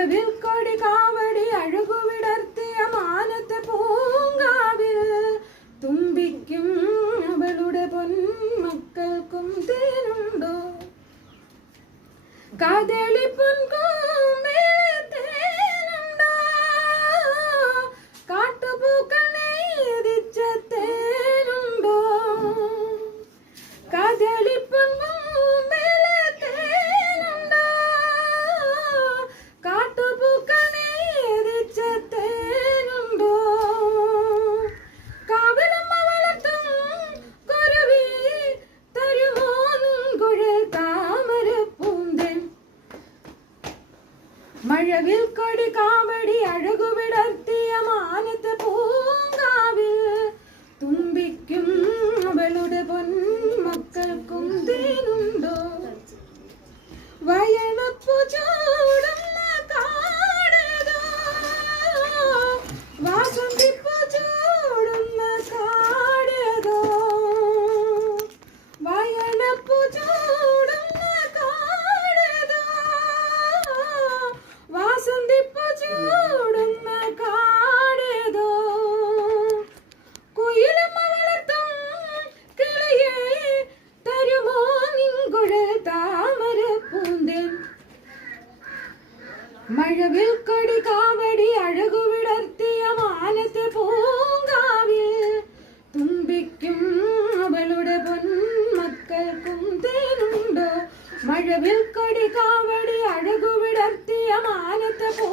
മഴവിൽ കൊടി കാവടി അഴകുവിടർത്തിയ മാനത്തെ പൂങ്കാവിൽ തുമ്പിക്കും അവളുടെ പൊന്മക്കൾക്കും തേനുണ്ടോ? കദളി പൊൻകൂമ്പേനുണ്ടോ? കാട്ടുപൂക്കൾ നേദിച്ച തേനുണ്ടോ? കദളി പൊൻകൂമ്പേനുണ്ടോ? കാട്ടുപൂക്കൾ നേദിച്ച തേനുണ്ടോ? കാവലമ്മ വളർത്തും കുരുവി തരുമോ കുഴൽ താമര പൂന്തൻ? മഴവിൽ കൊടി കാവടി അഴകുവിടർത്തിയ മാനത്തെ പൂങ്കാവിൽ തുമ്പിക്കും അവളുടെ പൊന്മക്കൾക്കും തേനുണ്ടോ? വയണപ്പു ചൂടുന്ന കാടേതോ, വാസന്തിപ്പു ചൂടുന്ന കാടേതോ, വയണപ്പു ചൂടുന്ന കാടേതോ, വാസന്തിപ്പു ചൂടുന്ന കാടേതോ. കുയിലമ്മ വളർത്തും കിളിയെ തരുമോ നിൻകുഴൽ താമര പൂന്തേൻ? മഴവിൽ കൊടി കാവടി അഴകുവിടർത്തിയ മാനത്തെ പൂങ്കാവിൽ തുമ്പിക്കും അവളുടെ പൊന്മക്കൾക്കും തേനുണ്ടോ? മഴവിൽ കൊടി കാവടി അഴകുവിടർത്തിയ മാനത്തെ പൂ